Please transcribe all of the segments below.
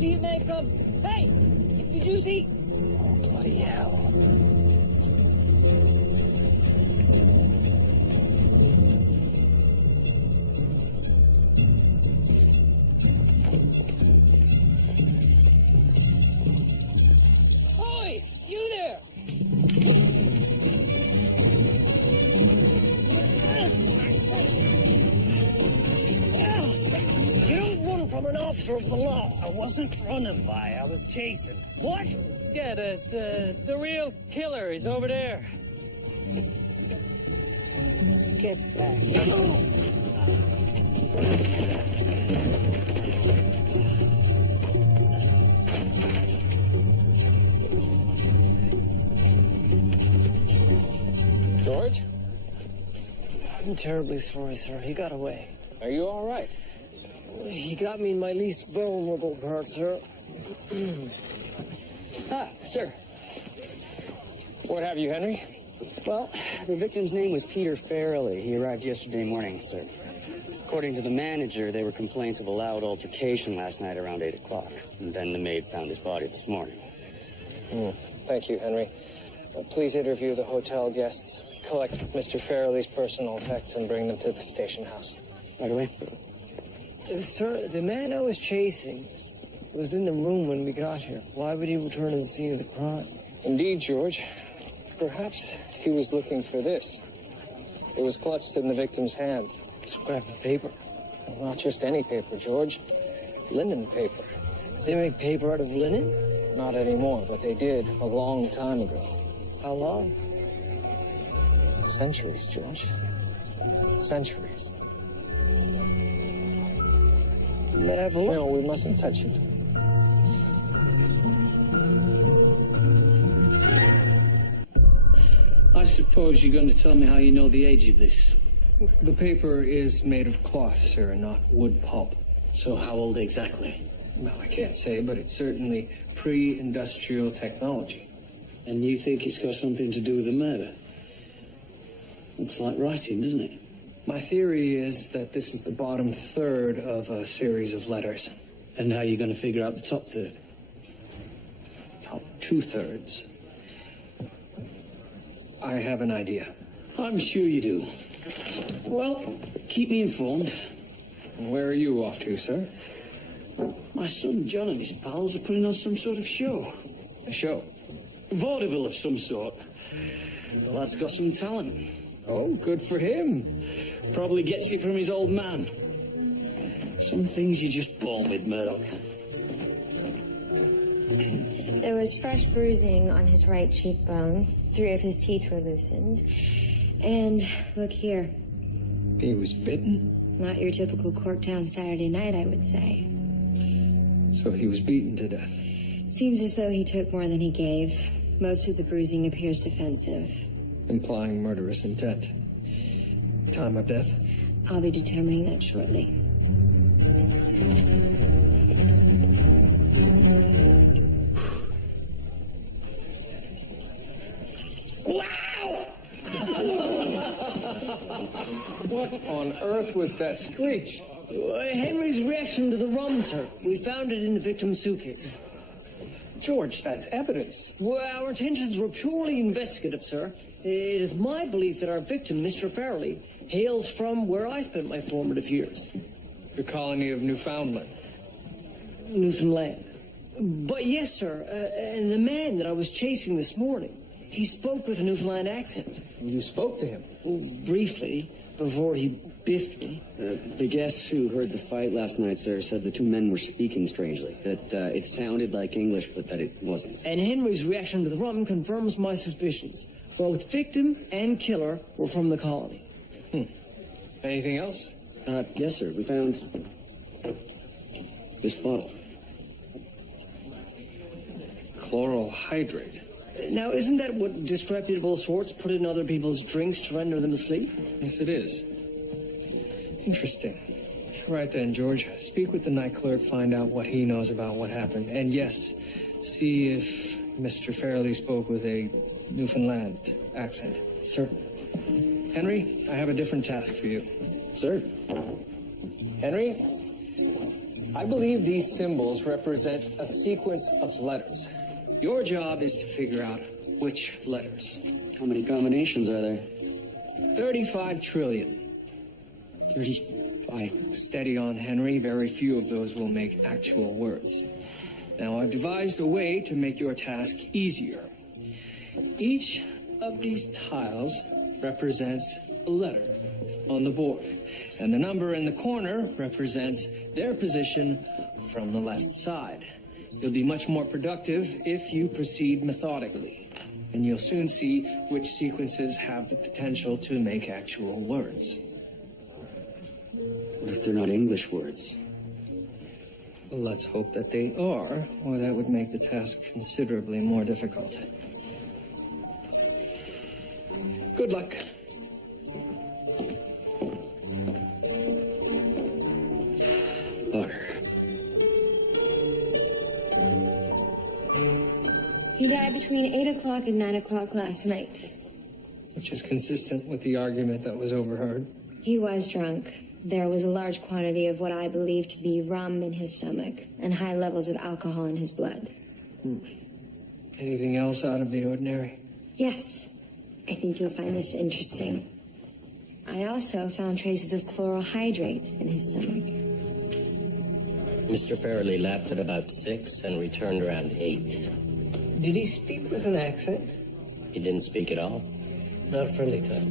see a man come? Hey! Did you see? Oh, bloody hell. Oi! You there! You don't run from an officer of the law. I wasn't running by, I was chasing. What? Yeah, the real killer is over there. Get back. George? I'm terribly sorry, sir. He got away. Are you all right? He got me in my least vulnerable part, sir. Sir. What have you, Henry? Well, the victim's name was Peter Farrelly. He arrived yesterday morning, sir. According to the manager, there were complaints of a loud altercation last night around 8 o'clock. And then the maid found his body this morning. Thank you, Henry. Please interview the hotel guests, collect Mr. Farrelly's personal effects, and bring them to the station house. Right away. Sir, the man I was chasing was in the room when we got here. Why would he return to the scene of the crime? Indeed, George. Perhaps he was looking for this. It was clutched in the victim's hand. Scrap of paper. Not just any paper, George. Linen paper. They make paper out of linen? Not anymore, but they did a long time ago. How long? Centuries, George. Centuries. May I have a look? No, we mustn't touch it. I suppose you're going to tell me how you know the age of this. The paper is made of cloth, sir, not wood pulp. So how old exactly? Well, I can't say, but it's certainly pre-industrial technology. And you think it's got something to do with the murder? Looks like writing, doesn't it? My theory is that this is the bottom third of a series of letters. And how are you going to figure out the top third? Top 2/3. I have an idea. I'm sure you do. Well, keep me informed. Where are you off to, sir? My son John and his pals are putting on some sort of show. A show? Vaudeville of some sort. The lad's got some talent. Oh, good for him. Probably gets it from his old man. Some things you're just born with, Murdoch. There was fresh bruising on his right cheekbone. 3 of his teeth were loosened. And look here. He was bitten? Not your typical Corktown Saturday night, I would say. So he was beaten to death. Seems as though he took more than he gave. Most of the bruising appears defensive. Implying murderous intent. Time of death? I'll be determining that shortly. Wow! What on earth was that screech? Henry's reaction to the rum, sir. We found it in the victim's suitcase. George, that's evidence. Well, our intentions were purely investigative, sir. It is my belief that our victim, Mr. Farrelly, hails from where I spent my formative years. The colony of Newfoundland. Newfoundland. But yes, sir, and the man that I was chasing this morning, he spoke with a Newfoundland accent. You spoke to him? Well, briefly, before he biffed me. The guests who heard the fight last night, sir, said the two men were speaking strangely. That it sounded like English, but that it wasn't. And Henry's reaction to the rum confirms my suspicions. Both victim and killer were from the colony. Anything else? Yes, sir. We found this bottle. Chloral hydrate. Now, isn't that what disreputable sorts put in other people's drinks to render them asleep? Yes, it is. Interesting. Right then, George. Speak with the night clerk, find out what he knows about what happened. And yes, see if Mr. Farrelly spoke with a Newfoundland accent. Sir. Henry, I have a different task for you. Sir? Henry, I believe these symbols represent a sequence of letters. Your job is to figure out which letters. How many combinations are there? 35 trillion. 35. Steady on, Henry. Very few of those will make actual words. Now, I've devised a way to make your task easier. Each of these tiles represents a letter on the board, and the number in the corner represents their position from the left side. You'll be much more productive if you proceed methodically, and you'll soon see which sequences have the potential to make actual words. What if they're not English words? Let's hope that they are, or that would make the task considerably more difficult. Good luck. Butter. He died between 8 o'clock and 9 o'clock last night. Which is consistent with the argument that was overheard. He was drunk. There was a large quantity of what I believe to be rum in his stomach and high levels of alcohol in his blood. Anything else out of the ordinary? Yes, I think you'll find this interesting. I also found traces of chloral hydrate in his stomach. Mr. Farrelly left at about 6 and returned around 8. Did he speak with an accent? He didn't speak at all. Not a friendly type.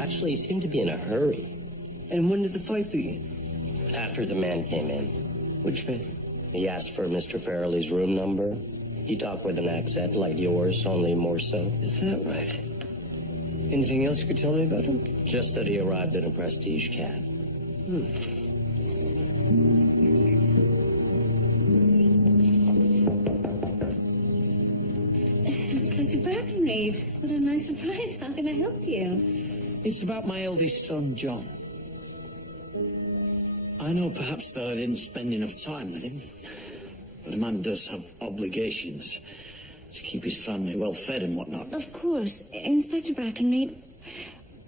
Actually, he seemed to be in a hurry. And when did the fight begin? After the man came in, Which man? he asked for Mr. Farrelly's room number. He talked with an accent like yours, only more so. Is that right? Anything else you could tell me about him? Just that he arrived in a prestige cab. Inspector Brackenreid, what a nice surprise. How can I help you? It's about my eldest son, John. I know perhaps that I didn't spend enough time with him, but a man does have obligations to keep his family well fed and whatnot. Of course. Inspector Brackenreid,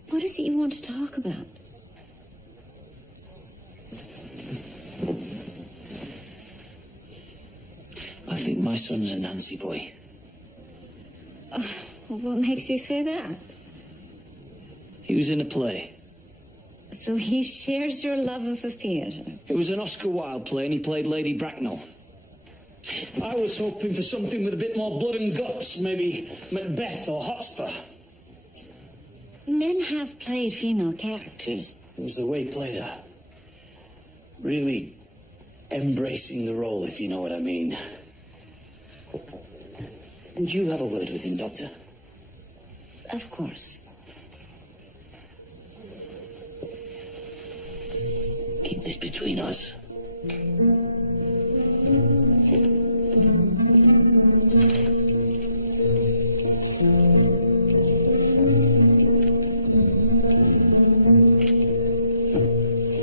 what is it you want to talk about? I think my son's a Nancy boy. Well, what makes you say that? He was in a play. So he shares your love of the theater. It was an Oscar Wilde play, and he played Lady Bracknell. I was hoping for something with a bit more blood and guts, maybe Macbeth or Hotspur. Men have played female characters. It was the way he played her. Really embracing the role, if you know what I mean. Would you have a word with him, Doctor? Of course. Keep this between us.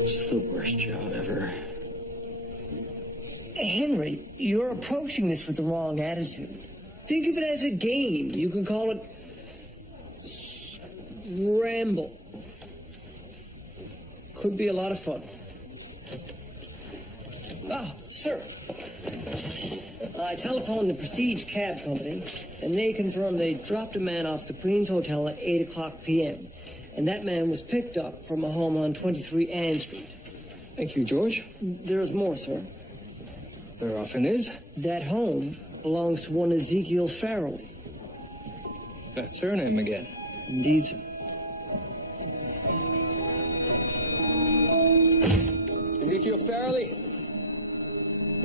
It's the worst job ever. Henry, you're approaching this with the wrong attitude. Think of it as a game. You can call it Scramble. Could be a lot of fun. Ah, sir. I telephoned the Prestige Cab Company, and they confirmed they dropped a man off the Queen's Hotel at 8 o'clock p.m., and that man was picked up from a home on 23 Ann Street. Thank you, George. There's more, sir. There often is. That home belongs to one Ezekiel Farrelly. That's her name again. Indeed, sir. Ezekiel Farrelly.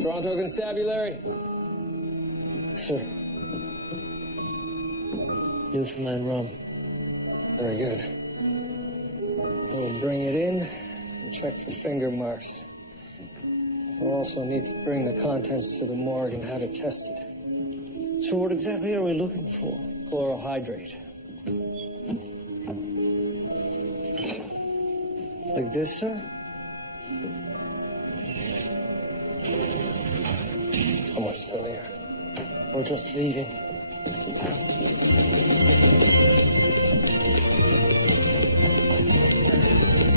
Toronto Constabulary. Sir. Newfoundland rum. Very good. We'll bring it in and check for finger marks. We'll also need to bring the contents to the morgue and have it tested. So what exactly are we looking for? Chloral hydrate. Like this, sir? Someone's still here. Or just leaving?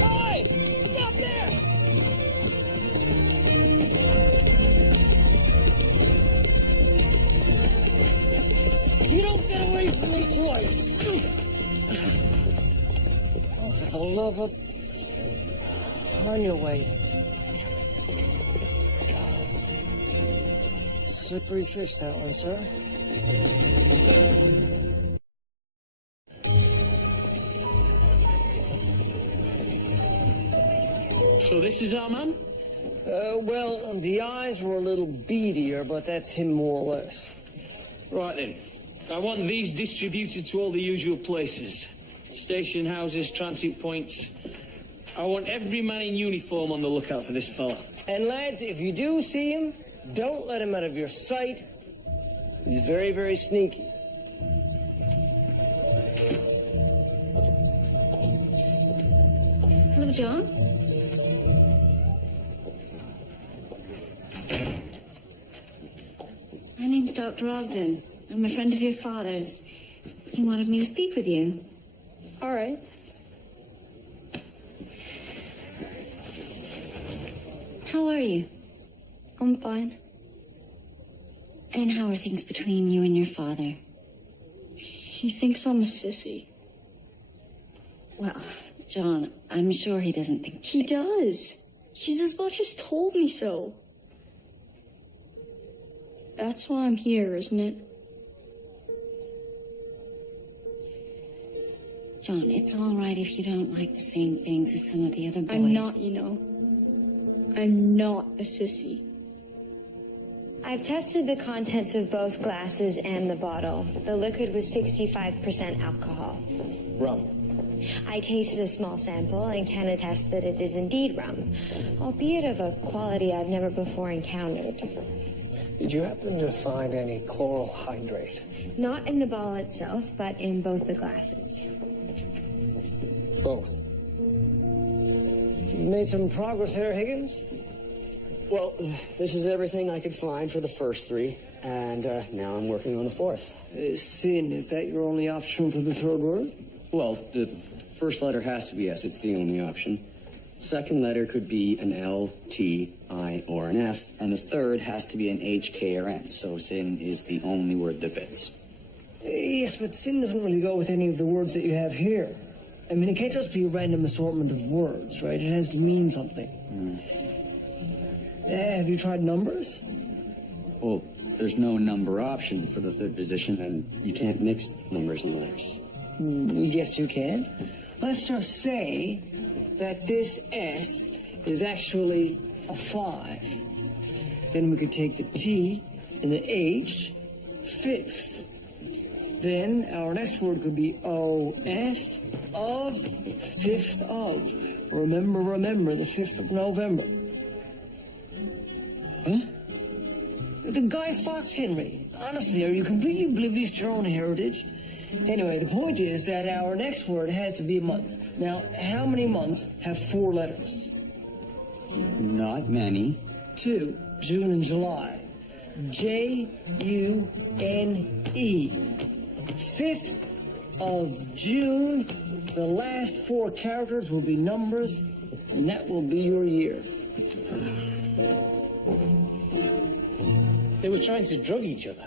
Hey! Stop there! away from me twice. Oh, for the love of... On your way. Slippery fish, that one, sir. So this is our man? Well, the eyes were a little beadier, but that's him more or less. Right then. I want these distributed to all the usual places. Station houses, transit points. I want every man in uniform on the lookout for this fella. And lads, if you do see him, don't let him out of your sight. He's very, very sneaky. Hello, John. My name's Dr. Ogden. I'm a friend of your father's. He wanted me to speak with you. All right. How are you? I'm fine. And how are things between you and your father? He thinks I'm a sissy. Well, John, I'm sure he doesn't think... He does. He's as much as told me so. That's why I'm here, isn't it? John, it's all right if you don't like the same things as some of the other boys. I'm not, you know. I'm not a sissy. I've tested the contents of both glasses and the bottle. The liquid was 65% alcohol. Rum. I tasted a small sample and can attest that it is indeed rum, albeit of a quality I've never before encountered. Did you happen to find any chloral hydrate? Not in the bottle itself, but in both the glasses. Both. You've made some progress there, Higgins? Well, this is everything I could find for the first three, and now I'm working on the fourth. Sin, is that your only option for the third word? Well, the first letter has to be S. It's the only option. Second letter could be an L, T, I, or an F, and the third has to be an H, K, or N. So sin is the only word that fits. Yes, but sin doesn't really go with any of the words that you have here. I mean, it can't just be a random assortment of words, right? It has to mean something. Have you tried numbers? Well, there's no number option for the third position, and you can't mix numbers and letters. Yes, you can. Let's just say that this S is actually a 5. Then we could take the T and the H, fifth. Then our next word could be O-F, of, fifth of. Remember, the 5th of November. Huh? The Guy Fawkes, Henry. Honestly, are you completely oblivious to your own heritage? Anyway, the point is that our next word has to be a month. Now, how many months have 4 letters? Not many. 2, June and July. J-U-N-E. 5th of June, the last 4 characters will be numbers, and that will be your year. They were trying to drug each other.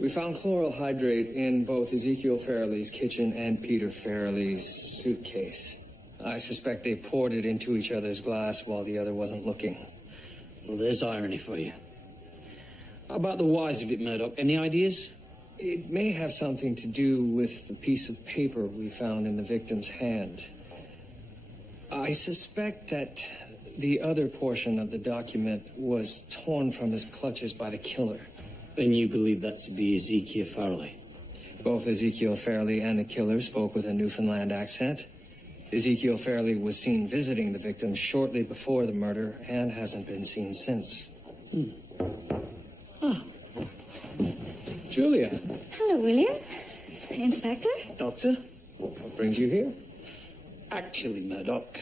We found chloral hydrate in both Ezekiel Farrelly's kitchen and Peter Farrelly's suitcase. I suspect they poured it into each other's glass while the other wasn't looking. Well, there's irony for you. How about the whys of it, Murdoch? Any ideas? It may have something to do with the piece of paper we found in the victim's hand. I suspect that the other portion of the document was torn from his clutches by the killer. Then you believe that to be Ezekiel Farrelly? Both Ezekiel Farrelly and the killer spoke with a Newfoundland accent. Ezekiel Farrelly was seen visiting the victim shortly before the murder and hasn't been seen since. Julia. Hello, William. Inspector? Doctor? What brings you here? Actually, Murdoch,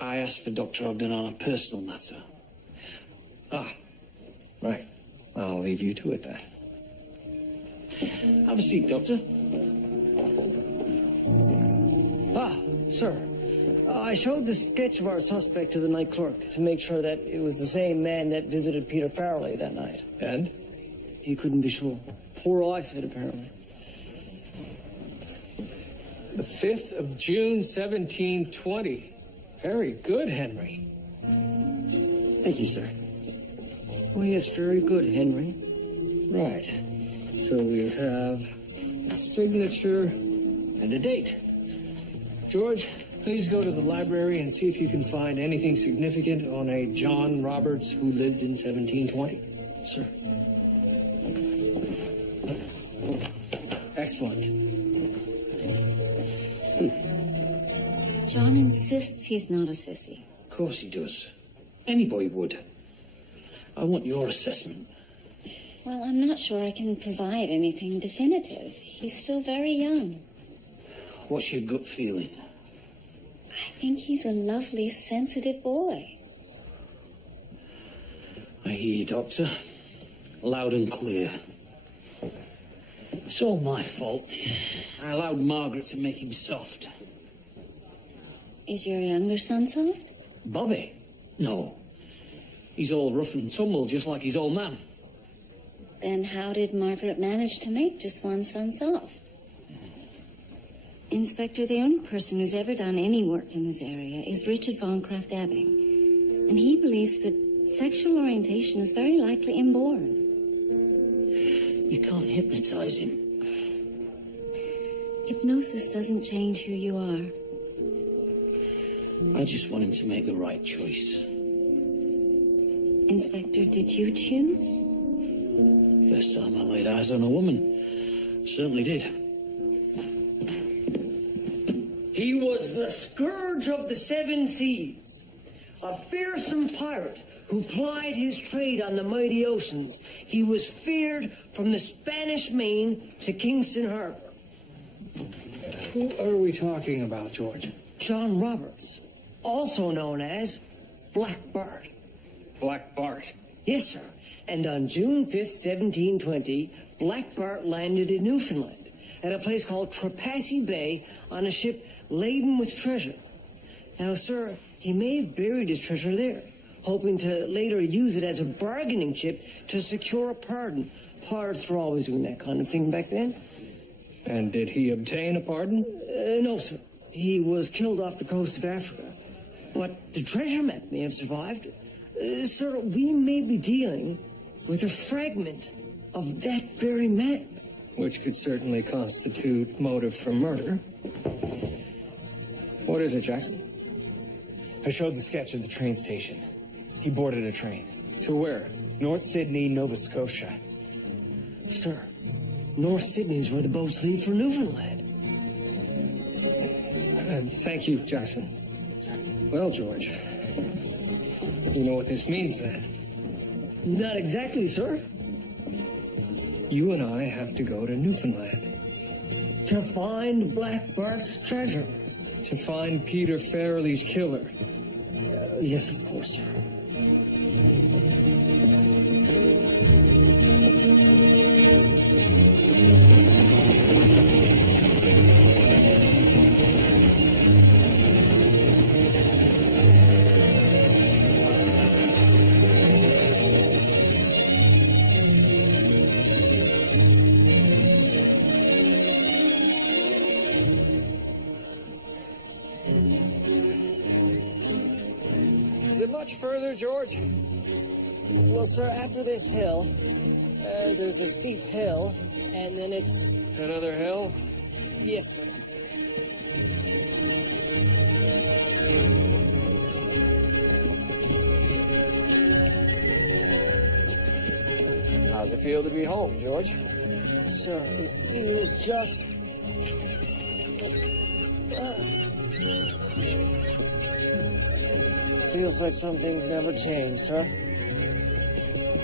I asked for Dr. Ogden on a personal matter. Ah, right. I'll leave you to it then. Have a seat, Doctor. Sir. I showed the sketch of our suspect to the night clerk to make sure that it was the same man that visited Peter Farrelly that night. And? He couldn't be sure. Poor eyesight, apparently. The 5th of June, 1720. Very good, Henry. Thank you, sir. Oh, yes, very good, Henry. Right. So we have a signature and a date. George, please go to the library and see if you can find anything significant on a John Roberts who lived in 1720. Sir. Excellent. John insists he's not a sissy. Of course he does. Any boy would. I want your assessment. Well, I'm not sure I can provide anything definitive. He's still very young. What's your gut feeling? I think he's a lovely, sensitive boy. I hear you, Doctor. Loud and clear. It's all my fault. I allowed Margaret to make him soft. Is your younger son soft? Bobby? No. He's all rough and tumble, just like his old man. Then how did Margaret manage to make just one son soft? Inspector, the only person who's ever done any work in this area is Richard von Kraft-Ebing. And he believes that sexual orientation is very likely inborn. You can't hypnotize him. Hypnosis doesn't change who you are. I just want him to make the right choice. Inspector, did you choose? First time I laid eyes on a woman. Certainly did. He was the scourge of the seven seas, a fearsome pirate who plied his trade on the mighty oceans. He was feared from the Spanish Main to Kingston Harbor. Who are we talking about, George? John Roberts, also known as Black Bart. Black Bart. Yes, sir. And on June 5th, 1720, Black Bart landed in Newfoundland at a place called Trepassey Bay on a ship laden with treasure. Now, sir, he may have buried his treasure there, hoping to later use it as a bargaining chip to secure a pardon. Pirates were always doing that kind of thing back then. And did he obtain a pardon? No, sir. He was killed off the coast of Africa. But the treasure map may have survived. Sir, we may be dealing with a fragment of that very map. Which could certainly constitute motive for murder. What is it, Jackson? I showed the sketch at the train station. He boarded a train. To where? North Sydney, Nova Scotia. Sir, North Sydney is where the boats leave for Newfoundland. Thank you, Jackson. Well, George, you know what this means then? Not exactly, sir. You and I have to go to Newfoundland. To find Black Bart's treasure. To find Peter Farrelly's killer. Yes, of course, sir. Is it much further, George? Well, sir, after this hill, there's a steep hill, and then it's... Another hill? Yes, sir. How's it feel to be home, George? Sir, it feels just... Feels like some things never change, sir.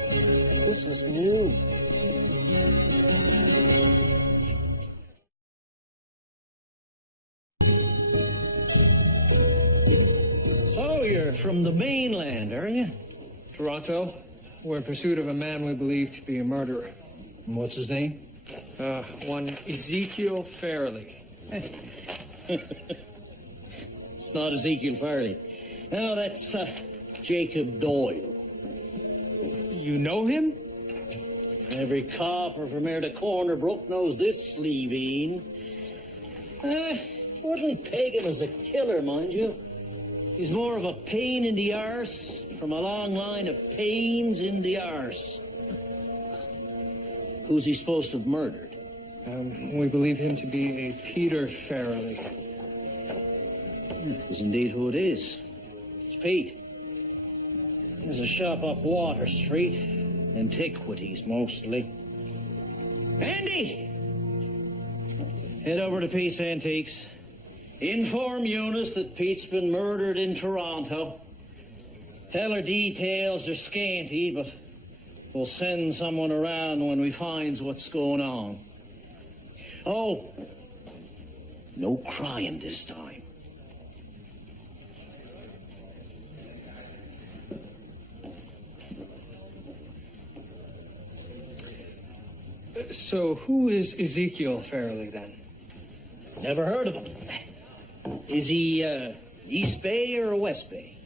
This was new. So you're from the mainland, are you? Toronto. We're in pursuit of a man we believe to be a murderer. And what's his name? One Ezekiel Farrelly. It's not Ezekiel Farley. No, that's Jacob Doyle. You know him? Every copper from here to Corner Brook knows this sleevine. Wouldn't peg him as a killer, mind you. He's more of a pain in the arse from a long line of pains in the arse. Who's he supposed to have murdered? We believe him to be a Peter Farrelly. Is indeed who it is. It's Pete. He has a shop up Water Street. Antiquities, mostly. Andy! Head over to Pete's Antiques. Inform Eunice that Pete's been murdered in Toronto. Tell her details are scanty, but we'll send someone around when we finds what's going on. Oh, no crying this time. So who is Ezekiel Farrelly, then? Never heard of him. Is he East Bay or West Bay?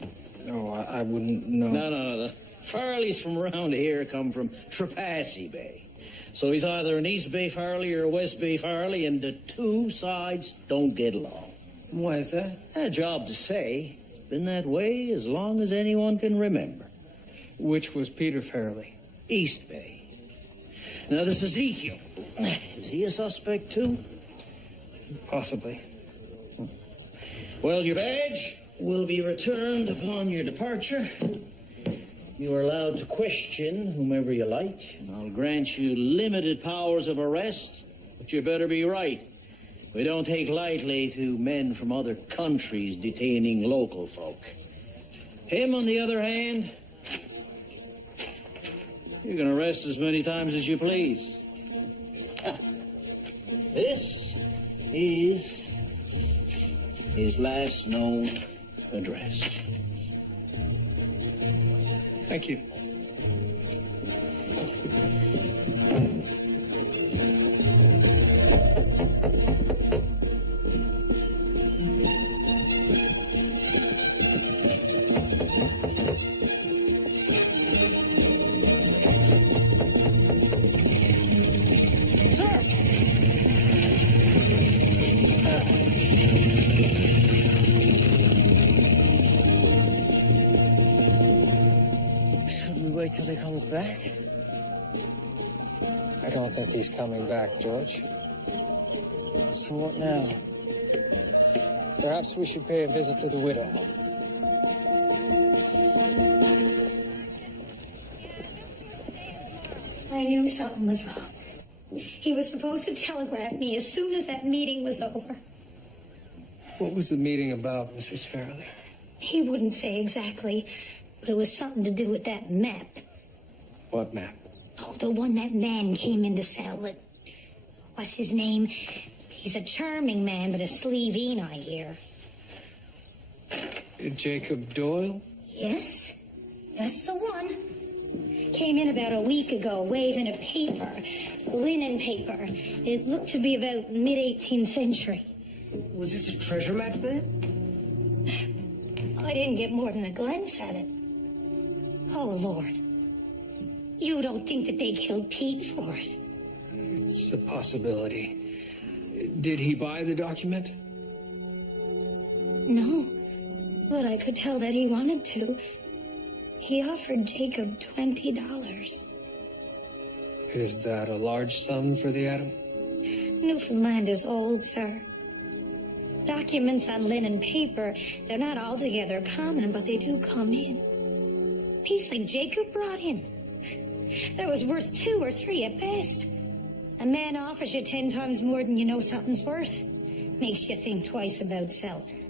No, I wouldn't know. No. The Farrellys from around here come from Trepassey Bay. So he's either an East Bay Farrelly or a West Bay Farrelly, and the two sides don't get along. Why is that? A job to say. It's been that way as long as anyone can remember. Which was Peter Farrelly? East Bay. Now, this Ezekiel. Is he a suspect, too? Possibly. Well, your badge will be returned upon your departure. You are allowed to question whomever you like, and I'll grant you limited powers of arrest, but you better be right. We don't take lightly to men from other countries detaining local folk. Him, on the other hand, you can arrest as many times as you please. This is his last known address. Thank you. Wait till he comes back? I don't think he's coming back, George. So what now? Perhaps we should pay a visit to the widow. I knew something was wrong. He was supposed to telegraph me as soon as that meeting was over. What was the meeting about, Mrs. Farrelly? He wouldn't say exactly, but it was something to do with that map. What map? Oh, the one that man came in to sell. What's his name? He's a charming man, but a sleeveen, I hear. Jacob Doyle? Yes, that's the one. Came in about a week ago, waving a paper, linen paper. It looked to be about mid-18th century. Was this a treasure map, man? I didn't get more than a glance at it. Oh, Lord. You don't think that they killed Pete for it? It's a possibility. Did he buy the document? No, but I could tell that he wanted to. He offered Jacob $20. Is that a large sum for the atom? Newfoundland is old, sir. Documents on linen paper, they're not altogether common, but they do come in. Piece like Jacob brought in. That was worth 2 or 3 at best. A man offers you 10 times more than you know something's worth. Makes you think twice about selling.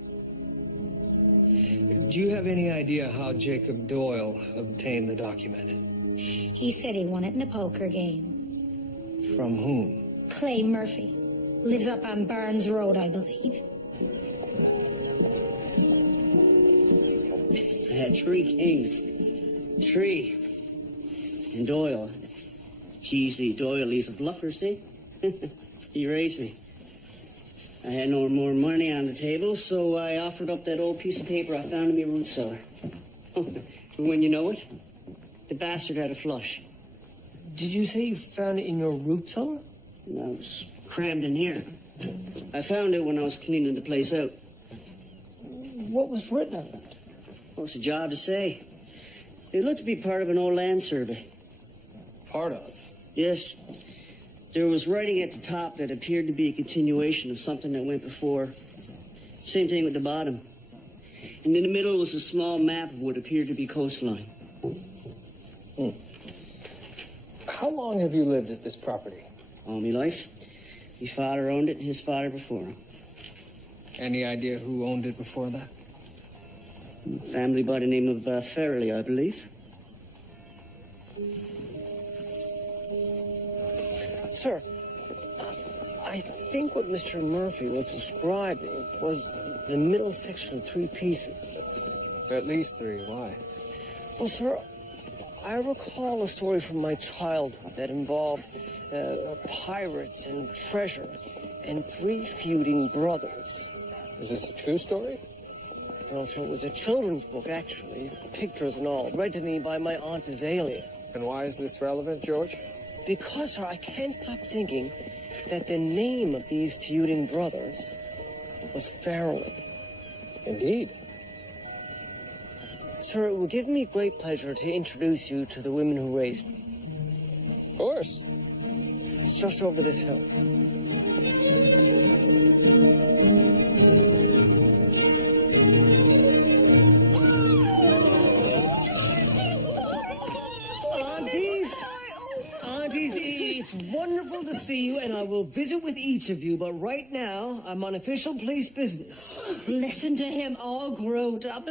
Do you have any idea how Jacob Doyle obtained the document? He said he won it in a poker game. From whom? Clay Murphy. Lives up on Barnes Road, I believe. Tree King. Tree. And Doyle. Geez, Doyle, he's a bluffer, see? He raised me. I had no more money on the table, so I offered up that old piece of paper I found in my root cellar. When you know it, the bastard had a flush. Did you say you found it in your root cellar? No, it was crammed in here. I found it when I was cleaning the place out. What was written on it? Well, it's a job to say. It looked to be part of an old land survey. Part of? Yes. There was writing at the top that appeared to be a continuation of something that went before. Same thing with the bottom. And in the middle was a small map of what appeared to be coastline. How long have you lived at this property? All my life. My father owned it and his father before him. Any idea who owned it before that? Family by the name of Farrelly, I believe. Sir, I think what Mr. Murphy was describing was the middle section of 3 pieces. At least 3. Why? Well, sir, I recall a story from my childhood that involved pirates and treasure and 3 feuding brothers. Is this a true story? No, sir, it was a children's book, actually. Pictures and all, read to me by my Aunt Azalea. And why is this relevant, George? Because, sir, I can't stop thinking that the name of these feuding brothers was Farrelly. Indeed. Sir, it would give me great pleasure to introduce you to the women who raised me. Of course. It's just over this hill. Aunties, it's wonderful to see you, and I will visit with each of you, but right now, I'm on official police business. Listen to him, all grown up.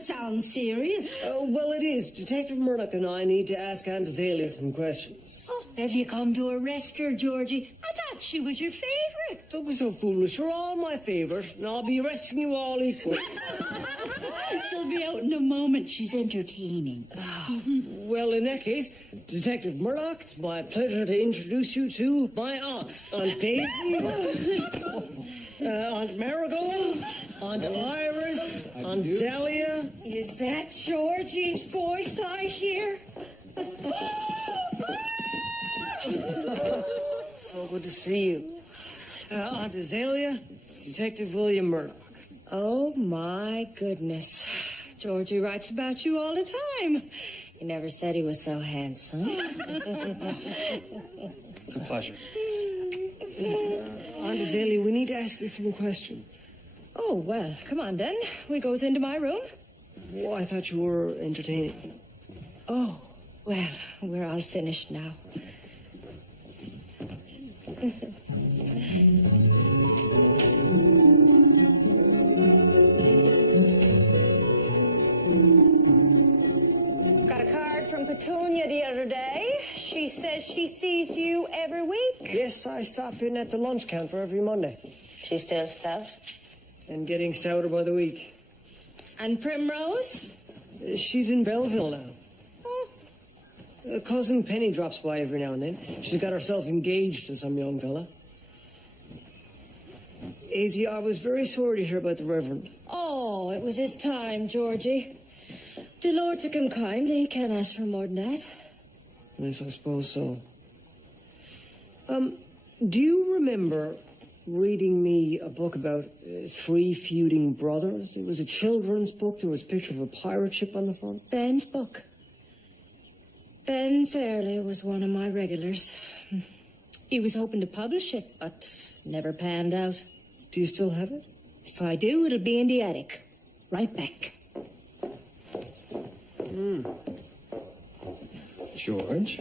Sounds serious. Well, it is. Detective Murdoch and I need to ask Aunt Azalea some questions. Oh, have you come to arrest her, Georgie? I thought she was your favorite. Don't be so foolish. You're all my favorite, and I'll be arresting you all equally. She'll be out in a moment. She's entertaining. Well, in that case, Detective Murdoch, it's my pleasure to introduce you to my aunt, Aunt Daisy, Aunt Marigold, Aunt Iris, Aunt Dahlia. Is that Georgie's voice I hear? So good to see you. Aunt Azalea, Detective William Murdoch. Oh, my goodness. Georgie writes about you all the time. He never said he was so handsome. It's a pleasure. Aunt Azalea, we need to ask you some questions. Oh, well, come on, then. We goes into my room. Well, I thought you were entertaining. Oh, well, we're all finished now. Got a card from Petunia the other day. She says she sees you every week. Yes, I stop in at the lunch counter every Monday. She still stuff. And getting stouter by the week. And Primrose? She's in Belleville now. Cousin Penny drops by every now and then. She's got herself engaged to some young fella. Azy, I was very sorry to hear about the Reverend. Oh, it was his time, Georgie. The Lord took him kindly. He can't ask for more than that. Yes, I suppose so. Do you remember reading me a book about 3 feuding brothers? It was a children's book. There was a picture of a pirate ship on the front. Ben's book. Ben Fairley was one of my regulars. He was hoping to publish it, but never panned out. Do you still have it? If I do, it'll be in the attic. Right back. George?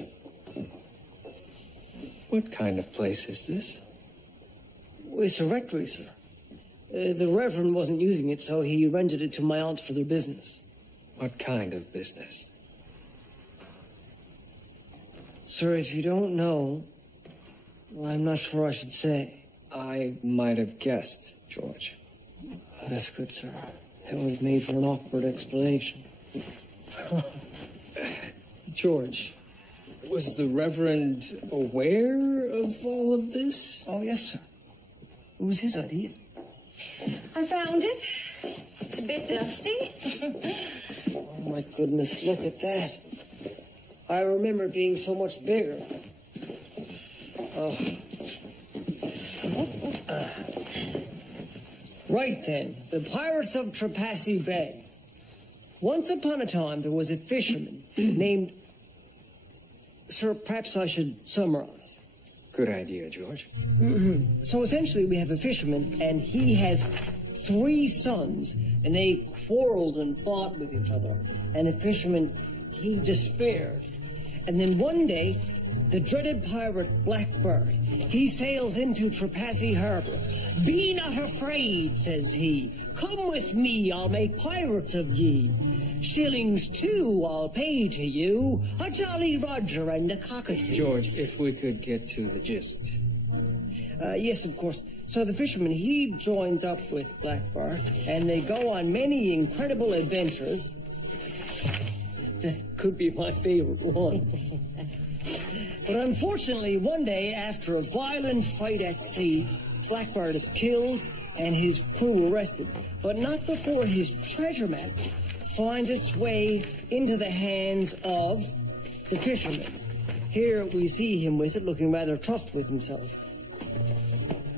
What kind of place is this? It's a rectory, sir. The Reverend wasn't using it, so he rented it to my aunt for their business. What kind of business? Sir, if you don't know, well, I'm not sure I should say. I might have guessed, George. Oh, that's good, sir. That would have made for an awkward explanation. George, was the Reverend aware of all of this? Oh, yes, sir. It was his idea. I found it. It's a bit dusty. Oh, my goodness, look at that. I remember it being so much bigger. Oh. Right then, the pirates of Trepassey Bay. Once upon a time, there was a fisherman named... Sir, perhaps I should summarize. Good idea, George. So essentially, we have a fisherman, and he has 3 sons, and they quarreled and fought with each other. And the fisherman, he despaired. And then one day, the dreaded pirate Blackbird, he sails into Trepassey Harbor. "Be not afraid," says he. "Come with me, I'll make pirates of ye. Shillings, too, I'll pay to you. A Jolly Roger and a cockatoo." George, if we could get to the gist. Yes, of course. So the fisherman, he joins up with Blackbird, and they go on many incredible adventures. That could be my favorite one. But unfortunately, one day, after a violent fight at sea, Blackbird is killed and his crew arrested, but not before his treasure map finds its way into the hands of the fisherman. Here we see him with it, looking rather chuffed with himself.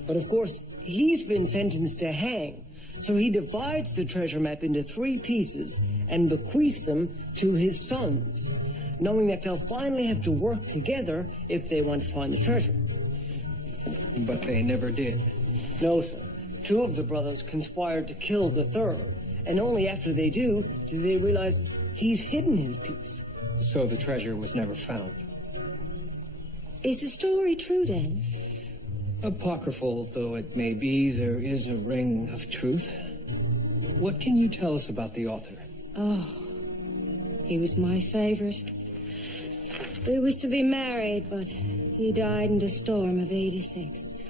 But of course, he's been sentenced to hang, so he divides the treasure map into 3 pieces and bequeaths them to his sons, knowing that they'll finally have to work together if they want to find the treasure. But they never did. No, sir. 2 of the brothers conspired to kill the 3rd, and only after they do they realize he's hidden his piece. So the treasure was never found. Is the story true, then? Apocryphal though it may be, there is a ring of truth. What can you tell us about the author? Oh, he was my favorite. We was to be married, but he died in the storm of '86.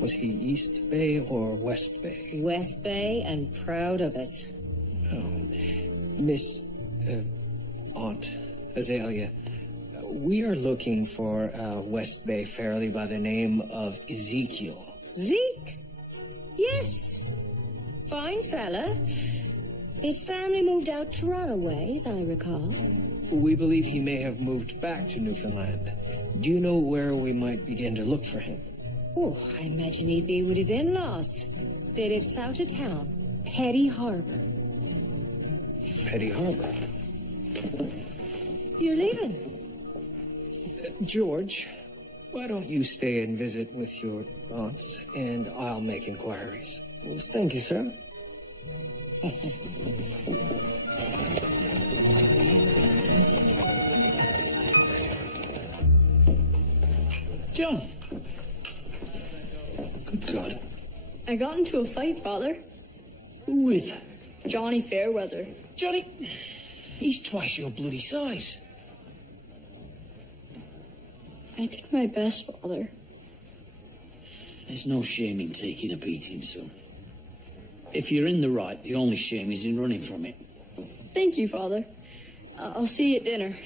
Was he East Bay or West Bay? West Bay, and proud of it. Miss Aunt Azalea, we are looking for a West Bay fairly by the name of Ezekiel. Zeke? Yes. Fine fella. His family moved out Toronto ways, I recall. We believe he may have moved back to Newfoundland. Do you know where we might begin to look for him? Oh, I imagine he'd be with his in-laws. They live south of town, Petty Harbor. Petty Harbor? You're leaving? George, why don't you stay and visit with your aunts, and I'll make inquiries. Well, thank you, sir. John. Good God. I got into a fight, Father. With? Johnny Fairweather. Johnny? He's twice your bloody size. I did my best, Father. There's no shame in taking a beating, son. If you're in the right, the only shame is in running from it. Thank you, Father. I'll see you at dinner.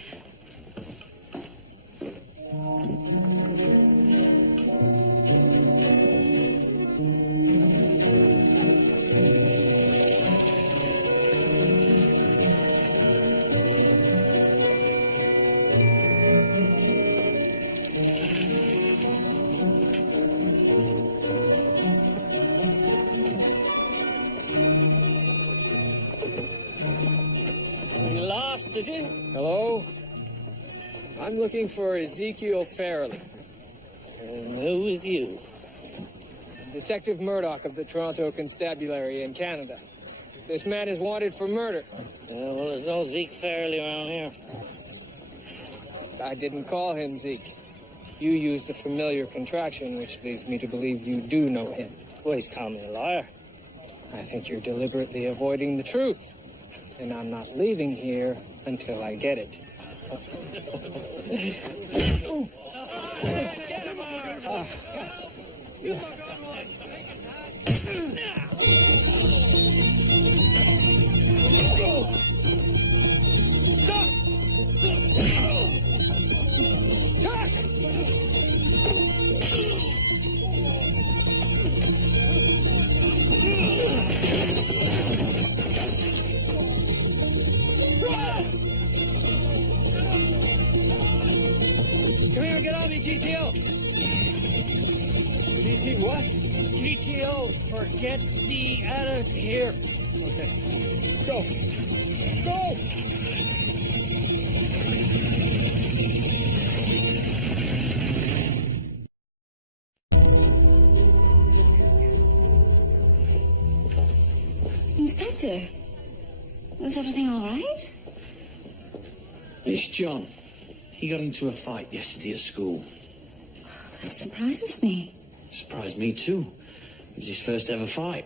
Did you? Hello? I'm looking for Ezekiel Farrelly. And who is you? Detective Murdoch of the Toronto Constabulary in Canada. This man is wanted for murder. Well, there's no Zeke Fairley around here. I didn't call him Zeke. You used a familiar contraction, which leads me to believe you do know him. Well, he's calling me a liar. I think you're deliberately avoiding the truth. And I'm not leaving here until I get it. Come here, get on me, GTO. Easy, what? GTO, forget the out of here. Okay. Go. Go! Inspector, was everything all right? It's John. He got into a fight yesterday at school. That surprises me. Surprised me too. It was his first ever fight.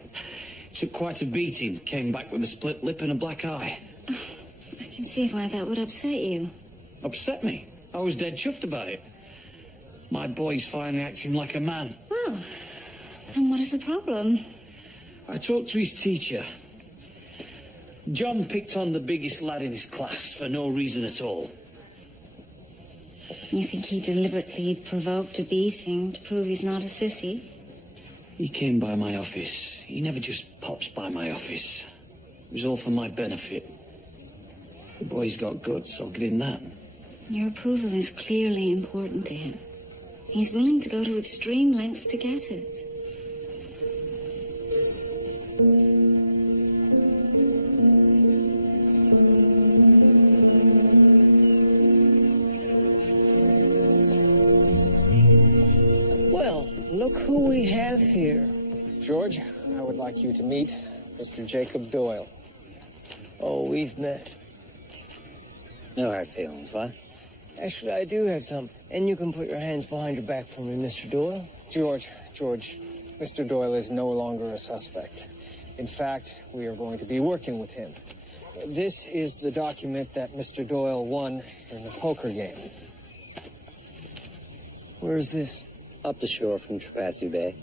Took quite a beating. Came back with a split lip and a black eye. I can see why that would upset you. Upset me. I was dead chuffed about it. My boy's finally acting like a man. Well, then what is the problem? I talked to his teacher. John picked on the biggest lad in his class for no reason at all. You think he deliberately provoked a beating to prove he's not a sissy? He came by my office. He never just pops by my office. It was all for my benefit. The boy's got guts, I'll give him that. Your approval is clearly important to him. He's willing to go to extreme lengths to get it. Well, look who we have here. George, I would like you to meet Mr. Jacob Doyle. Oh, we've met. No hard feelings, what? Actually, I do have some. And you can put your hands behind your back for me, Mr. Doyle. George, Mr. Doyle is no longer a suspect. In fact, we are going to be working with him. This is the document that Mr. Doyle won in the poker game. Where is this? Up the shore from Trapassi Bay.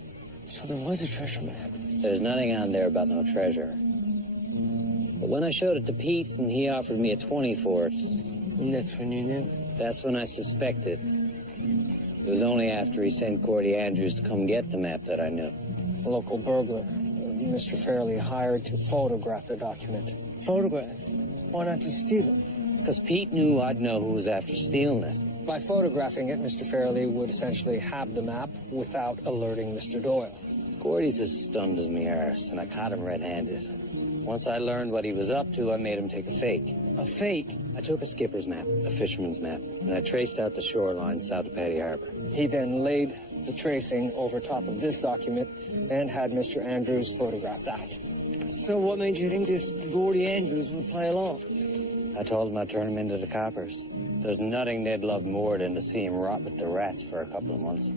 So there was a treasure map. There's nothing on there about no treasure. But when I showed it to Pete and he offered me a 20 for it... And that's when you knew? That's when I suspected. It was only after he sent Gordy Andrews to come get the map that I knew. A local burglar, Mr. Fairley, hired to photograph the document. Photograph? Why not just steal it? Because Pete knew I'd know who was after stealing it. By photographing it, Mr. Fairley would essentially have the map without alerting Mr. Doyle. Gordy's as stunned as me arse, and I caught him red-handed. Once I learned what he was up to, I made him take a fake. A fake? I took a skipper's map, a fisherman's map, and I traced out the shoreline south of Paddy Harbor. He then laid the tracing over top of this document and had Mr. Andrews photograph that. So what made you think this Gordy Andrews would play along? I told him I'd turn him into the coppers. There's nothing they'd love more than to see him rot with the rats for a couple of months.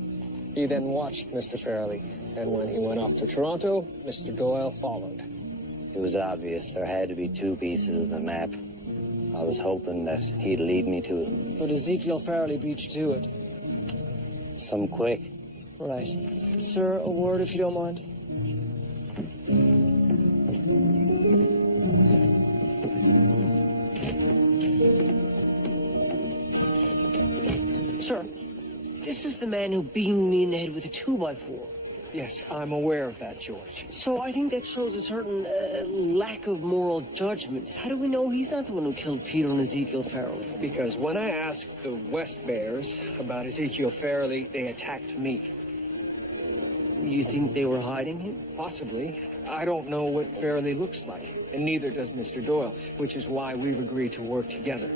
He then watched Mr. Fairley, and when he went off to Toronto, Mr. Doyle followed. It was obvious there had to be two pieces of the map. I was hoping that he'd lead me to them. But Ezekiel Farrelly beat you to it. Some quick. Right. Sir, a word if you don't mind. Sir, this is the man who beamed me in the head with a 2x4. Yes, I'm aware of that, George. So I think that shows a certain lack of moral judgment. How do we know he's not the one who killed Peter and Ezekiel Farrelly? Because when I asked the West Bears about Ezekiel Farrelly, they attacked me. You think they were hiding him? Possibly. I don't know what Farrelly looks like, and neither does Mr. Doyle, which is why we've agreed to work together.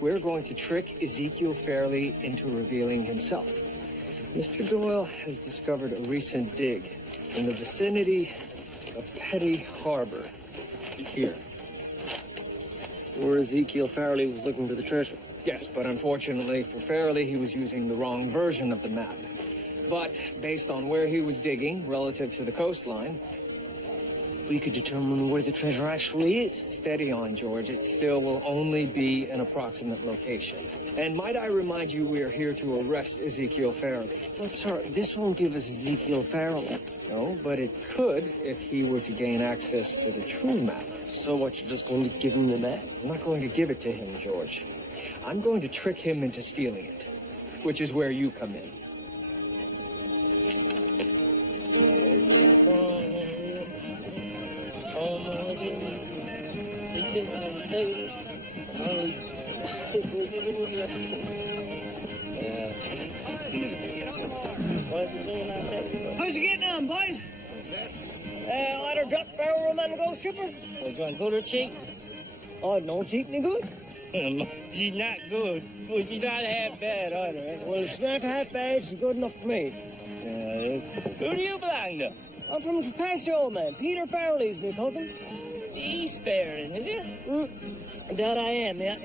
We're going to trick Ezekiel Farrelly into revealing himself. Mr. Doyle has discovered a recent dig in the vicinity of Paddy Harbor. Here. Where Ezekiel Farrelly was looking for the treasure? Yes, but unfortunately for Farrelly, he was using the wrong version of the map. But based on where he was digging relative to the coastline, we could determine where the treasure actually is. Steady on, George. It still will only be an approximate location. And might I remind you, we are here to arrest Ezekiel Farrelly. But, sir, this won't give us Ezekiel Farrelly. No, but it could if he were to gain access to the true map. So what, you're just going to give him the map? I'm not going to give it to him, George. I'm going to trick him into stealing it, which is where you come in. How's it getting on, boys? Ladder drop barrel room on the go, skipper? Was one good or cheap? Oh, no cheap any good. She's not good, but she's not half bad either. Well, it's not half bad. She's good enough for me. Who do you belong to? I'm from Trapasio, old man. Peter Farrelly's my cousin. East Baron, is it? That I am, yeah.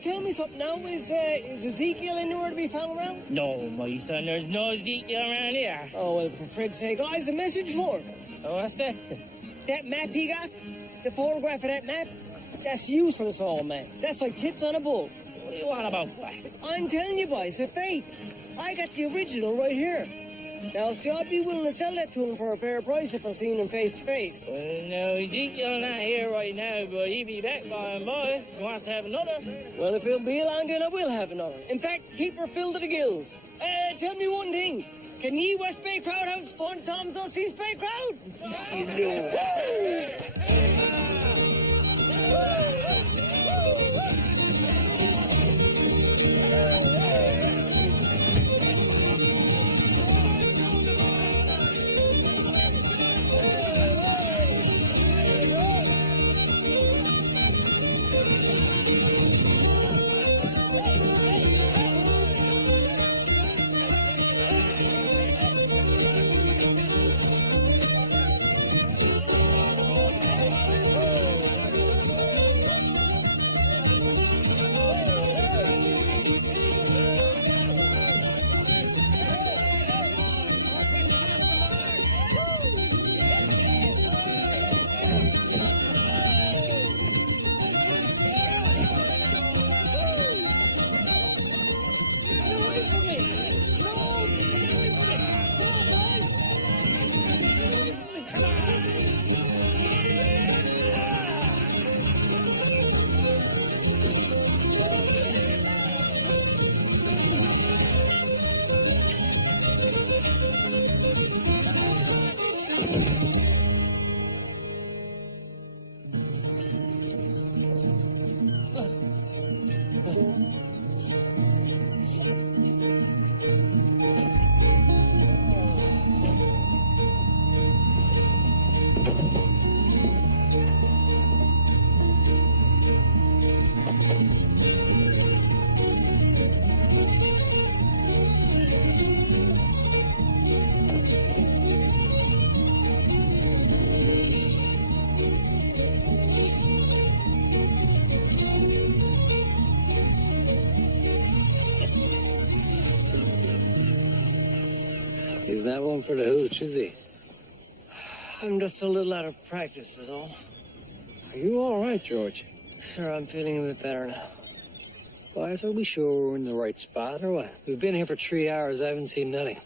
Tell me something now. Is Ezekiel anywhere to be found around? No, my son, there's no Ezekiel around here. Oh, well, for frig's sake. Oh, there's a message for him. Oh, what's that? That map he got, the photograph of that map, that's useless, old man. That's like tits on a bull. What do you want about what? I'm telling you, boys, it's a fake. I got the original right here. Now, see, I'd be willing to sell that to him for a fair price if I seen him face to face. Well, no, Ezekiel's not here right now, but he'll be back by and by. He wants to have another. Well, if he'll be along, then I will have another. In fact, keep her filled to the gills. Tell me one thing. Can ye West Bay crowd have its fun Tom's East Bay crowd? You know. He's not one for the hooch, is he? I'm just a little out of practice, is all. Are you all right, George? Sir, I'm feeling a bit better now. Why, are we sure we're in the right spot, or what? We've been here for 3 hours. I haven't seen nothing.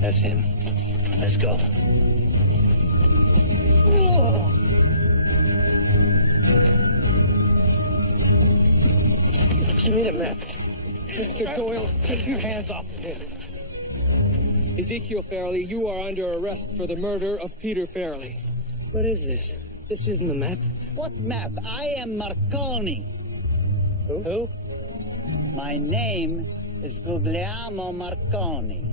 That's him. Let's go. Whoa. Give me the map. Mr. Doyle, Take your hands off him. Ezekiel Farrelly, you are under arrest for the murder of Peter Farrelly. What is this? This isn't the map. What map? I am Marconi. Who? My name is Guglielmo Marconi.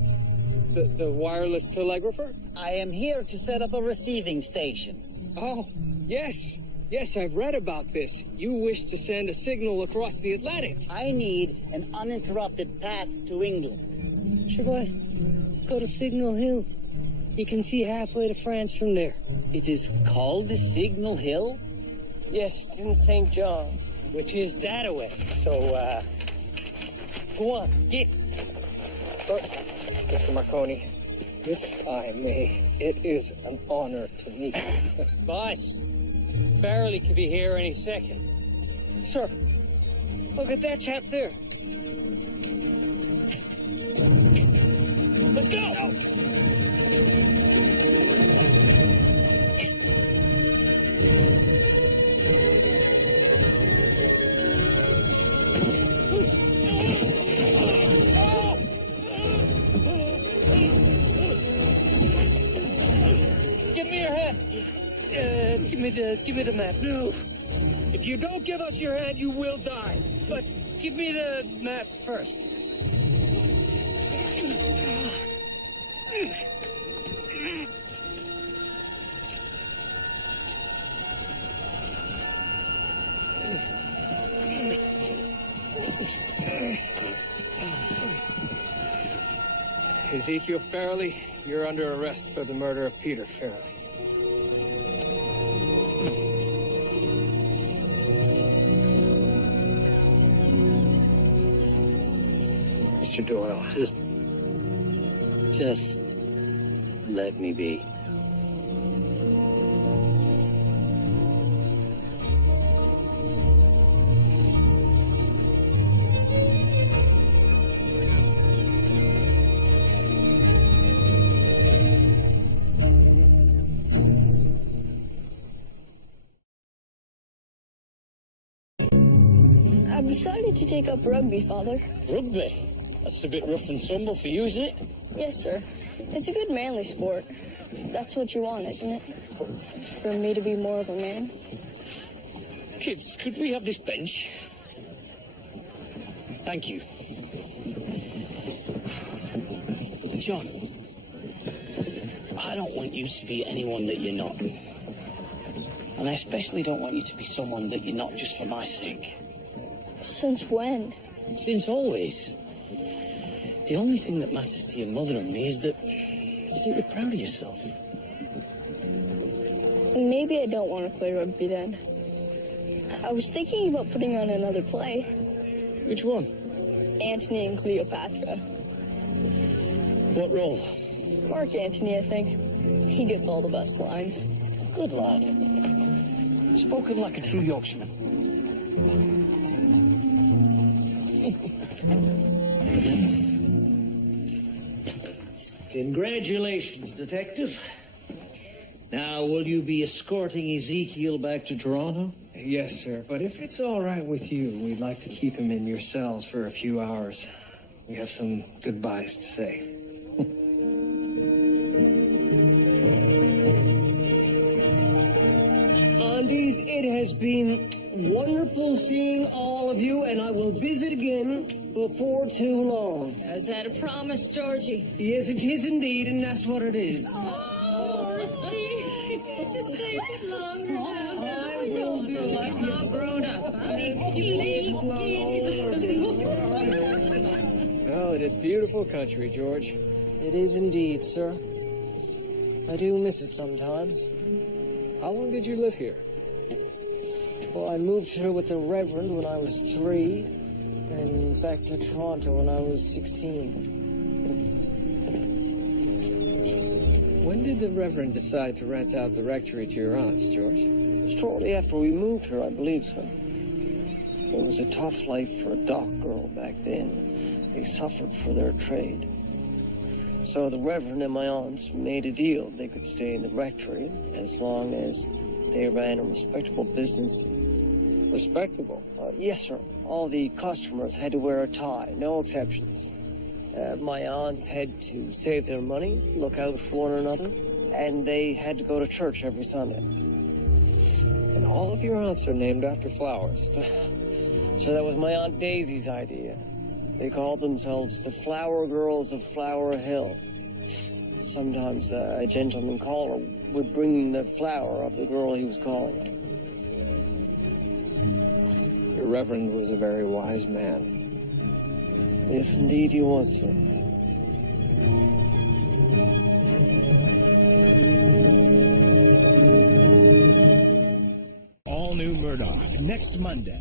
The wireless telegrapher? I am here to set up a receiving station. Oh, yes. Yes, I've read about this. You wish to send a signal across the Atlantic. I need an uninterrupted path to England. Sure, boy. Go to Signal Hill. You can see halfway to France from there. It is called the Signal Hill? Yes, it's in St. John. Which is that away. So, Go on, get. Mr. Marconi, if I may, it is an honor to meet you. Boss, Farrelly could be here any second. Sir, look at that chap there. Let's go! the map. No. If you don't give us your hand, you will die. But give me the map first. Ezekiel Farrelly, you're under arrest for the murder of Peter Farrelly. Mr. Doyle. Just let me be. I've decided to take up rugby, Father. Rugby? That's a bit rough and tumble for you, isn't it? Yes, sir. It's a good manly sport. That's what you want, isn't it? For me to be more of a man? Kids, could we have this bench? Thank you. John, I don't want you to be anyone that you're not. And I especially don't want you to be someone that you're not just for my sake. Since when? Since always. The only thing that matters to your mother and me is that you're proud of yourself. Maybe I don't want to play rugby then. I was thinking about putting on another play. Which one? Antony and Cleopatra. What role? Mark Antony, I think. He gets all the best lines. Good lad. Spoken like a true Yorkshireman. Congratulations, Detective. Now, will you be escorting Ezekiel back to Toronto? Yes, sir, but if it's all right with you, we'd like to keep him in your cells for a few hours. We have some goodbyes to say. Aunties, it has been wonderful seeing all of you, and I will visit again before too long. Is that a promise, Georgie? Yes, it is indeed, and that's what it is. Oh, gee. Just stay longer now. I will be like all grown up. Well, it is beautiful country, George. It is indeed, sir. I do miss it sometimes. How long did you live here? Well, I moved here with the Reverend when I was 3, and back to Toronto when I was 16. When did the Reverend decide to rent out the rectory to your aunts, George? Shortly after we moved here, I believe so. It was a tough life for a dock girl back then. They suffered for their trade. So the Reverend and my aunts made a deal. They could stay in the rectory as long as they ran a respectable business. Respectable? Yes, sir. All the customers had to wear a tie, no exceptions. My aunts had to save their money, look out for one another, and they had to go to church every Sunday. And all of your aunts are named after flowers. So that was my Aunt Daisy's idea. They called themselves the Flower Girls of Flower Hill. Sometimes a gentleman caller would bring the flower of the girl he was calling. Your Reverend was a very wise man. Yes, indeed he was, sir. All new Murdoch, next Monday.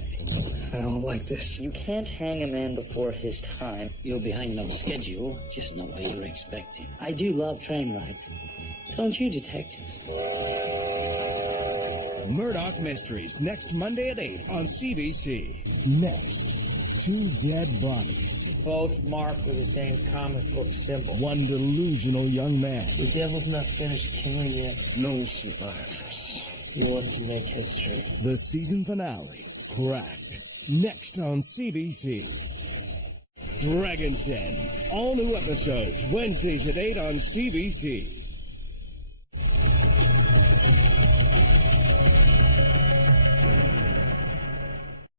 I don't like this. You can't hang a man before his time. You'll be hanged on schedule, just not what you're expecting. I do love train rides. Don't you, Detective? Murdoch Mysteries, next Monday at 8 on CBC. Next, 2 dead bodies. Both marked with the same comic book symbol. One delusional young man. The devil's not finished killing yet. No survivors. He wants to make history. The season finale, Cracked, next on CBC. Dragon's Den, all new episodes, Wednesdays at 8 on CBC.